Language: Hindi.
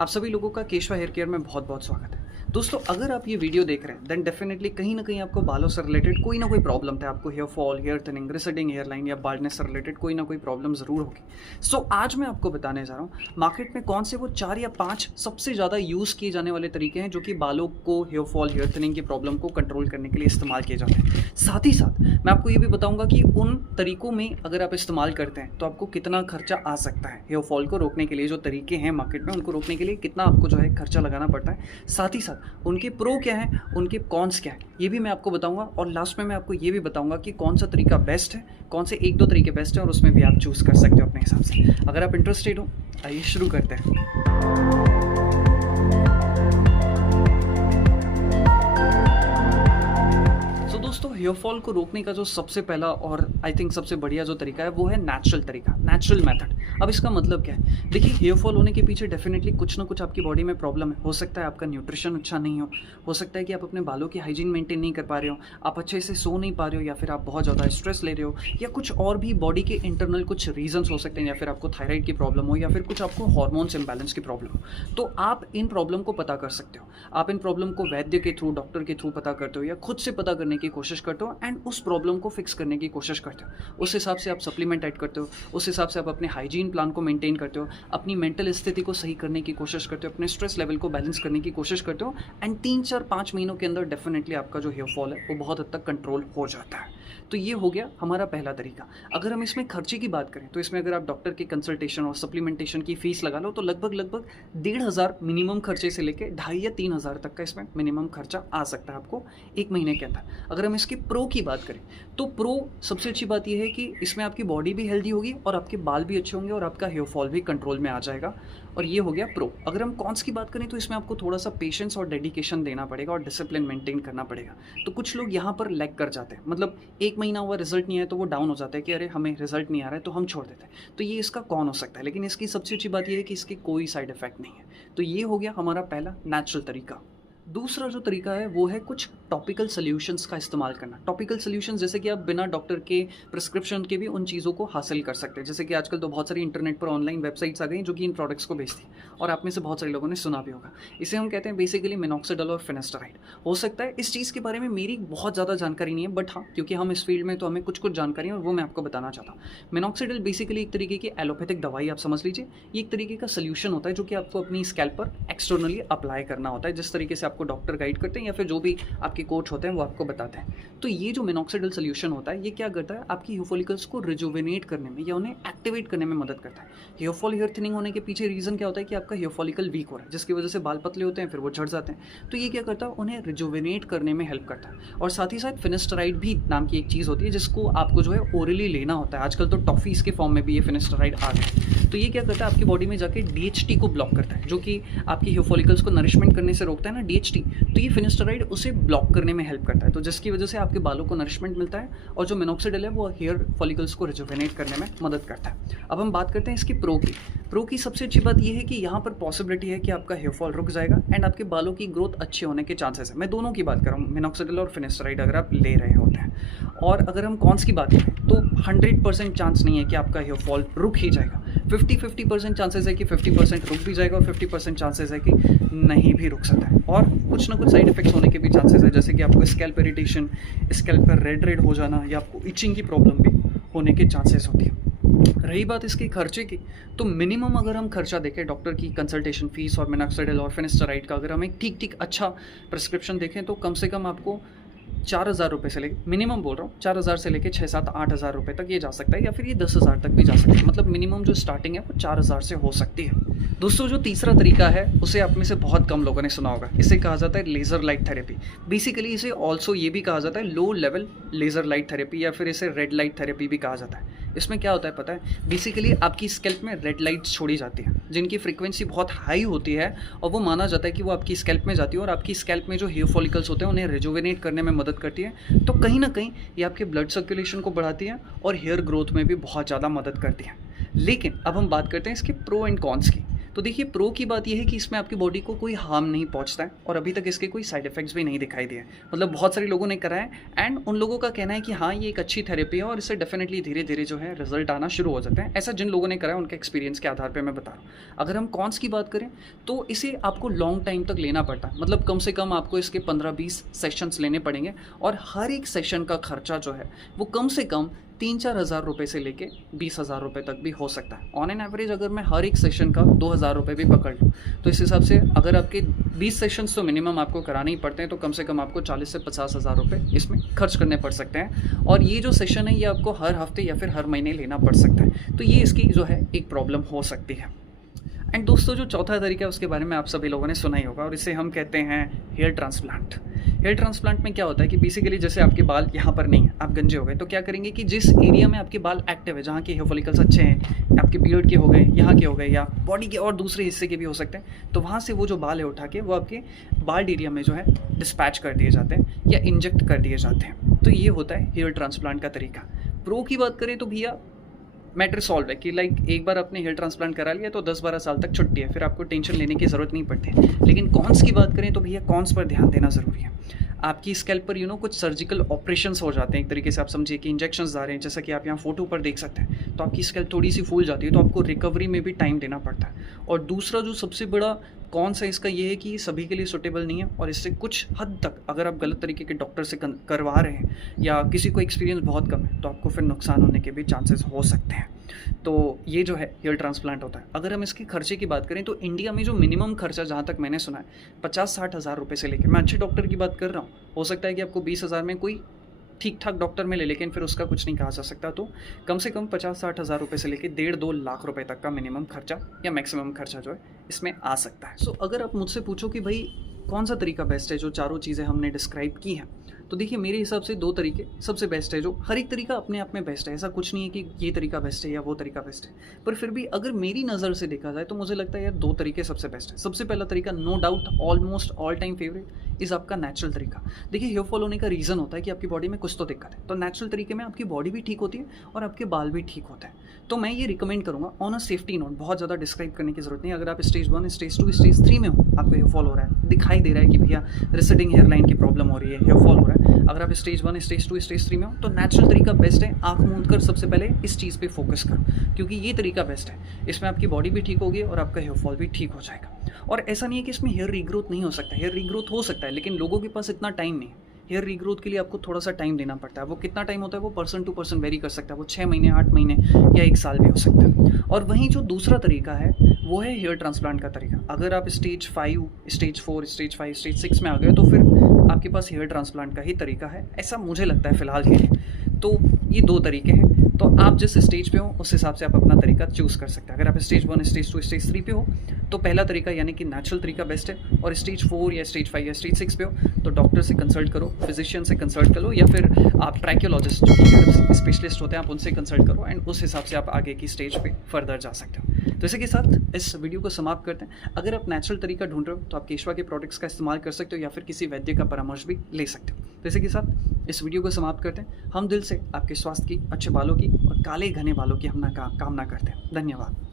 आप सभी लोगों का केशवा हेयर केयर में बहुत बहुत स्वागत है। दोस्तों, अगर आप ये वीडियो देख रहे हैं देन डेफिनेटली कहीं ना कहीं आपको बालों से रिलेटेड कोई ना कोई प्रॉब्लम था। आपको hair fall, hair thinning, receding hair line या बाल्डनेस से रिलेटेड कोई ना कोई प्रॉब्लम ज़रूर होगी। सो आज मैं आपको बताने जा रहा हूँ मार्केट में कौन से वो 4 या 5 सबसे ज़्यादा यूज़ किए जाने वाले तरीके हैं जो कि बालों को हेयर फॉल, हेयर थिनिंग की प्रॉब्लम को कंट्रोल करने के लिए इस्तेमाल किए जाते हैं। साथ ही साथ मैं आपको ये भी बताऊंगा कि उन तरीकों में अगर आप इस्तेमाल करते हैं तो आपको कितना खर्चा आ सकता है। हेयर फॉल को रोकने के लिए जो तरीके हैं मार्केट में, उनको रोकने के लिए कितना आपको जो है खर्चा लगाना पड़ता है। साथ ही साथ उनके प्रो क्या हैं, उनके कॉन्स क्या हैं, ये भी मैं आपको बताऊंगा। और लास्ट में मैं आपको ये भी बताऊंगा कि कौन सा तरीका बेस्ट है, कौन से 1-2 तरीके बेस्ट हैं और उसमें भी आप चूज़ कर सकते हो अपने हिसाब से। अगर आप इंटरेस्टेड हो आइए शुरू करते हैं। दोस्तों, हेयर फॉल को रोकने का जो सबसे पहला और आई थिंक सबसे बढ़िया जो तरीका है वो है नेचुरल तरीका, नेचुरल मेथड। अब इसका मतलब क्या है? देखिए, हेयर फॉल होने के पीछे डेफिनेटली कुछ ना कुछ आपकी बॉडी में प्रॉब्लम है। हो सकता है आपका न्यूट्रिशन अच्छा नहीं हो सकता है कि आप अपने बालों की हाइजीन मेंटेन नहीं कर पा रहे हो, आप अच्छे से सो नहीं पा रहे हो, या फिर आप बहुत ज़्यादा स्ट्रेस ले रहे हो, या कुछ और भी बॉडी के इंटरनल कुछ रीजंस हो सकते हैं, या फिर आपको थायराइड की प्रॉब्लम हो, या फिर कुछ आपको हार्मोन्स इम्बैलेंस की प्रॉब्लम हो। तो आप इन प्रॉब्लम को पता कर सकते हो। आप इन प्रॉब्लम को वैद्य के थ्रू, डॉक्टर के थ्रू पता करते हो या खुद से पता करने की कोशिश करते हो एंड उस प्रॉब्लम को फिक्स करने की कोशिश करते हो। उस हिसाब से आप सप्लीमेंट ऐड करते हो, उस हिसाब से आप अपने हाइजीन प्लान को मेंटेन करते हो, अपनी मेंटल स्थिति को सही करने की कोशिश करते हो, अपने स्ट्रेस लेवल को बैलेंस करने की कोशिश करते हो एंड 3-4-5 महीनों के अंदर डेफिनेटली आपका जो हेयर फॉल है वो बहुत हद तक कंट्रोल हो जाता है। तो ये हो गया हमारा पहला तरीका। अगर हम इसमें खर्चे की बात करें तो इसमें अगर आप डॉक्टर की कंसल्टेशन और सप्लीमेंटेशन की फीस लगा लो तो लगभग 1,500 मिनिमम खर्चे से लेके 2,500 या 3,000 तक का इसमें मिनिमम खर्चा आ सकता है आपको 1 महीने के अंदर। अगर हम इसकी प्रो की बात करें तो प्रो सबसे अच्छी बात यह है कि इसमें आपकी बॉडी भी हेल्दी होगी और आपके बाल भी अच्छे होंगे और आपका हेयर फॉल भी कंट्रोल में आ जाएगा। और ये हो गया प्रो। अगर हम कॉन्स की बात करें तो इसमें आपको थोड़ा सा पेशेंस और डेडिकेशन देना पड़ेगा और डिसिप्लिन मेंटेन करना पड़ेगा। तो कुछ लोग यहाँ पर लैग कर जाते हैं, मतलब 1 महीना हुआ रिजल्ट नहीं आया तो वो डाउन हो जाता है कि अरे हमें रिजल्ट नहीं आ रहा है तो हम छोड़ देते हैं। तो ये इसका कौन हो सकता है, लेकिन इसकी सबसे अच्छी बात यह है कि इसके कोई साइड इफेक्ट नहीं है। तो ये हो गया हमारा पहला नेचुरल तरीका। दूसरा जो तरीका है वो है कुछ टॉपिकल सॉल्यूशंस का इस्तेमाल करना। टॉपिकल सॉल्यूशंस जैसे कि आप बिना डॉक्टर के प्रिस्क्रिप्शन के भी उन चीज़ों को हासिल कर सकते हैं। जैसे कि आजकल तो बहुत सारी इंटरनेट पर ऑनलाइन वेबसाइट्स आ गई जो कि इन प्रोडक्ट्स को बेचती हैं और आप में से बहुत सारे लोगों ने सुना भी होगा। इसे हम कहते हैं बेसिकली मिनॉक्सिडिल और फिनेस्टराइड। हो सकता है इस चीज़ के बारे में मेरी बहुत ज़्यादा जानकारी नहीं है, बट हाँ, क्योंकि हम इस फील्ड में तो हमें कुछ कुछ जानकारी है और वो मैं आपको बताना चाहता हूँ। मिनॉक्सिडिल बेसिकली एक तरीके की एलोपैथिक दवाई आप समझ लीजिए। ये एक तरीके का सोल्यूशन होता है जो कि आपको अपनी स्कैल्प पर एक्सटर्नली अप्लाई करना होता है, जिस तरीके से आपको डॉक्टर गाइड करते हैं या फिर जो भी आपके कोच होते हैं वो आपको बताते हैं। तो ये जो मिनॉक्सिडिल सोल्यूशन होता है ये क्या करता है, आपकी हेयर फॉलिकल्स को रिजुवेनेट करने में या उन्हें एक्टिवेट करने में मदद करता है। हेयर फॉल, हेयर थिनिंग होने के पीछे रीजन क्या होता है कि आपका हेयर फॉलिकल वीक हो रहा है, जिसकी वजह से बाल पतले होते हैं, फिर वो झड़ जाते हैं। तो ये क्या करता है, उन्हें रिजुवेनेट करने में हेल्प करता है। और साथ ही साथ फिनेस्टराइड भी नाम की एक चीज़ होती है जिसको आपको जो है ओरली लेना होता है। आजकल तो टॉफीज के फॉर्म में भी ये फिनेस्टराइड आ गए। तो ये क्या करता है, आपकी बॉडी में जाके DHT को ब्लॉक करता है, जो कि आपकी हेयर फॉलिकल्स को नरिशमेंट करने से रोकता है ना, DHT। तो ये फिनेस्टराइड उसे ब्लॉक करने में हेल्प करता है, तो जिसकी वजह से आपके बालों को नरिशमेंट मिलता है और जो मिनॉक्सिडिल है वो हेयर फॉलिकल्स को रिजुवेनेट करने में मदद करता है। अब हम बात करते हैं इसकी प्रो की सबसे अच्छी बात ये है कि यहाँ पर पॉसिबिलिटी है कि आपका हेयर फॉल रुक जाएगा एंड आपके बालों की ग्रोथ अच्छे होने के चांसेस है। मैं दोनों की बात कर रहा हूँ, मिनॉक्सिडिल और फिनेस्टराइड अगर आप ले रहे होते हैं। और अगर हम कॉन्स की बात करें तो 100% चांस नहीं है कि आपका हेयर फॉल रुक ही जाएगा। 50-50% चांसेस है कि 50% रुक भी जाएगा और 50% चांसेस है कि नहीं भी रुक सकता है। और कुछ ना कुछ साइड इफेक्ट्स होने के भी चांसेस है, जैसे कि आपको स्कैल्प इरिटेशन, स्कैल्प पर रेड हो जाना या आपको इचिंग की प्रॉब्लम भी होने के चांसेस होती है। रही बात इसके खर्चे की, तो मिनिमम अगर हम खर्चा देखें डॉक्टर की कंसल्टेशन फीस और मिनॉक्सिडिल और फिनेस्टराइड का, अगर हम एक ठीक अच्छा प्रिस्क्रिप्शन देखें तो कम से कम आपको 4,000 रुपये से लेके, मिनिमम बोल रहा हूँ, 4,000 से लेके 6-7-8,000 रुपये तक ये जा सकता है, या फिर ये 10,000 तक भी जा सकता है। मतलब मिनिमम जो स्टार्टिंग है वो 4,000 से हो सकती है। दोस्तों, जो तीसरा तरीका है उसे आप में से बहुत कम लोगों ने सुना होगा। इसे कहा जाता है लेज़र लाइट थेरेपी। बेसिकली इसे ऑल्सो ये भी कहा जाता है low level laser light therapy, या फिर इसे रेड लाइट थेरेपी भी कहा जाता है। इसमें क्या होता है पता है, बेसिकली आपकी स्कैल्प में रेड लाइट्स छोड़ी जाती है जिनकी फ्रीक्वेंसी बहुत हाई होती है और वो माना जाता है कि वो आपकी स्कैल्प में जाती है और आपकी स्कैल्प में जो हेयर फॉलिकल्स होते हैं उन्हें रिजुवेनेट करने में मदद करती है। तो कहीं ना कहीं ये आपके ब्लड सर्कुलेशन को बढ़ाती है और हेयर ग्रोथ में भी बहुत ज़्यादा मदद करती है। लेकिन अब हम बात करते हैं इसके प्रो एंड कॉन्स की। तो देखिए प्रो की बात ये है कि इसमें आपकी बॉडी को कोई हार्म नहीं पहुंचता है और अभी तक इसके कोई साइड इफेक्ट्स भी नहीं दिखाई दिए। मतलब बहुत सारे लोगों ने करा है एंड उन लोगों का कहना है कि हाँ ये एक अच्छी थेरेपी है और इससे डेफिनेटली धीरे धीरे जो है रिजल्ट आना शुरू हो जाते हैं। ऐसा जिन लोगों ने करा है उनके एक्सपीरियंस के आधार पर मैं बता रहा हूँ। अगर हम कॉन्स की बात करें तो इसे आपको लॉन्ग टाइम तक लेना पड़ता है। मतलब कम से कम आपको इसके 15-20 सेशंस लेने पड़ेंगे और हर एक सेशन का खर्चा जो है वो कम से कम 3-4 हज़ार रुपये से लेके 20,000 रुपये तक भी हो सकता है। ऑन एन एवरेज अगर मैं हर एक सेशन का 2,000 रुपये भी पकड़ लूँ तो इस हिसाब से अगर आपके 20 सेशंस तो मिनिमम आपको कराने ही पड़ते हैं, तो कम से कम आपको 40 से 50 हज़ार रुपये इसमें खर्च करने पड़ सकते हैं। और ये जो सेशन है ये आपको हर हफ्ते या फिर हर महीने लेना पड़ सकता है। तो ये इसकी जो है एक प्रॉब्लम हो सकती है। एंड दोस्तों जो चौथा तरीका है उसके बारे में आप सभी लोगों ने सुना ही होगा और इसे हम कहते हैं हेयर ट्रांसप्लांट। हेयर ट्रांसप्लांट में क्या होता है कि बेसिकली जैसे आपके बाल यहाँ पर नहीं है, आप गंजे हो गए, तो क्या करेंगे कि जिस एरिया में आपके बाल एक्टिव है, जहाँ के हेयर फॉलिकल्स अच्छे हैं, आपके बियर्ड के हो गए, यहाँ के हो गए या बॉडी के और दूसरे हिस्से के भी हो सकते हैं, तो वहाँ से वो जो बाल है उठा के वो आपके बाल्ड एरिया में जो है डिस्पैच कर दिए जाते हैं या इंजेक्ट कर दिए जाते हैं। तो ये होता है हेयर ट्रांसप्लांट का तरीका। प्रो की बात करें तो भैया मैटर सॉल्व है कि लाइक एक बार आपने हेयर ट्रांसप्लांट करा लिया तो 10-12 साल तक छुट्टी है, फिर आपको टेंशन लेने की ज़रूरत नहीं पड़ती। लेकिन कॉन्स की बात करें तो भैया कॉन्स पर ध्यान देना ज़रूरी है। आपकी स्कैल्प पर कुछ सर्जिकल ऑपरेशंस हो जाते हैं, एक तरीके से आप समझिए कि इंजेक्शंस आ रहे हैं, जैसा कि आप यहाँ फोटो पर देख सकते हैं। तो आपकी स्कैल्प थोड़ी सी फूल जाती है, तो आपको रिकवरी में भी टाइम देना पड़ता है। और दूसरा जो सबसे बड़ा कौन सा इसका ये है कि सभी के लिए सूटेबल नहीं है और इससे कुछ हद तक अगर आप गलत तरीके के डॉक्टर से करवा रहे हैं या किसी को एक्सपीरियंस बहुत कम है तो आपको फिर नुकसान होने के भी चांसेस हो सकते हैं। तो ये जो है हेयर ट्रांसप्लांट होता है। अगर हम इसके खर्चे की बात करें तो इंडिया में जो मिनिमम खर्चा जहाँ तक मैंने सुना है 50-60 हज़ार रुपये से लेकर, मैं अच्छे डॉक्टर की बात कर रहा हूँ, हो सकता है कि आपको 20,000 में कोई ठीक ठाक डॉक्टर मिले लेकिन फिर उसका कुछ नहीं कहा जा सकता। तो कम से कम 50-60 हज़ार रुपये से लेकर 1.5-2 लाख रुपए तक का मिनिमम खर्चा या मैक्सिमम खर्चा जो है इसमें आ सकता है। सो अगर आप मुझसे पूछो कि भाई कौन सा तरीका बेस्ट है, जो चारों चीज़ें हमने डिस्क्राइब की हैं, तो देखिए मेरे हिसाब से 2 तरीके सबसे बेस्ट है। जो हर एक तरीका अपने आप में बेस्ट है, ऐसा कुछ नहीं है कि ये तरीका बेस्ट है या वो तरीका बेस्ट है, पर फिर भी अगर मेरी नज़र से देखा जाए तो मुझे लगता है यार 2 तरीके सबसे बेस्ट है। सबसे पहला तरीका no doubt almost all time favourite is आपका नेचुरल तरीका। देखिए हेयर फॉल होने का रीज़न होता है कि आपकी बॉडी में कुछ तो दिक्कत है, तो नेचुरल तरीके में आपकी बॉडी भी ठीक होती है और आपके बाल भी ठीक होते हैं। तो मैं ये रिकमेंड करूँगा ऑन अ सेफ्टी नोट, बहुत ज़्यादा डिस्क्राइब करने की जरूरत नहीं। अगर आप स्टेज 1, स्टेज 2, स्टेज 3 में हो, आपको हेयर फॉल हो रहा है, दिखाई दे रहा है कि भैया रिसेडिंग हेयर लाइन की प्रॉब्लम हो रही है, हेयर फॉल हो रहा है, अगर आप स्टेज 1, स्टेज 2, स्टेज 3 में हो तो नेचुरल तरीका बेस्ट है। आँख मूंद कर सबसे पहले इस चीज़ पे फोकस करो, क्योंकि ये तरीका बेस्ट है। इसमें आपकी बॉडी भी ठीक होगी और आपका हेयर फॉल भी ठीक हो जाएगा। और ऐसा नहीं है कि इसमें हेयर रीग्रोथ नहीं हो सकता, हेयर रीग्रोथ हो सकता है, लेकिन लोगों के पास इतना टाइम नहीं है। हेयर रीग्रोथ के लिए आपको थोड़ा सा टाइम देना पड़ता है। वो कितना टाइम होता है वो पर्सन टू पर्सन वेरी कर सकता है, वो 6 महीने, 8 महीने या 1 साल भी हो सकता है। और वहीं जो दूसरा तरीका है वो है हेयर ट्रांसप्लांट का तरीका। अगर आप स्टेज 5, स्टेज 4, स्टेज 5, स्टेज 6 में आ गए तो फिर आपके पास हेयर ट्रांसप्लांट का ही तरीका है, ऐसा मुझे लगता है फ़िलहाल के लिए। तो ये 2 तरीके हैं, तो आप जिस स्टेज पे हो उस हिसाब से आप अपना तरीका चूज़ कर सकते हैं। अगर आप स्टेज 1, स्टेज 2, स्टेज 3 पे हो तो पहला तरीका यानी कि नेचुरल तरीका बेस्ट है, और स्टेज 4 या स्टेज 5 या स्टेज 6 पे हो तो डॉक्टर से कंसल्ट करो, फिजिशियन से कंसल्ट करो, या फिर आप ट्रैकियोलॉजिस्ट जो कि स्पेशलिस्ट होते हैं आप उनसे कंसल्ट करो एंड उस हिसाब से आप आगे की स्टेज पे फर्दर जा सकते हो। तो इसी के साथ इस वीडियो को समाप्त करते हैं। अगर आप नेचुरल तरीका ढूंढ रहे हो तो आप केशवा के प्रोडक्ट्स का इस्तेमाल कर सकते हो या फिर किसी वैद्य का परामर्श भी ले सकते हो। तो इसी के साथ इस वीडियो को समाप्त करते हैं। हम दिल से आपके स्वास्थ्य की, अच्छे बालों की और काले घने बालों की हम कामना करते हैं। धन्यवाद।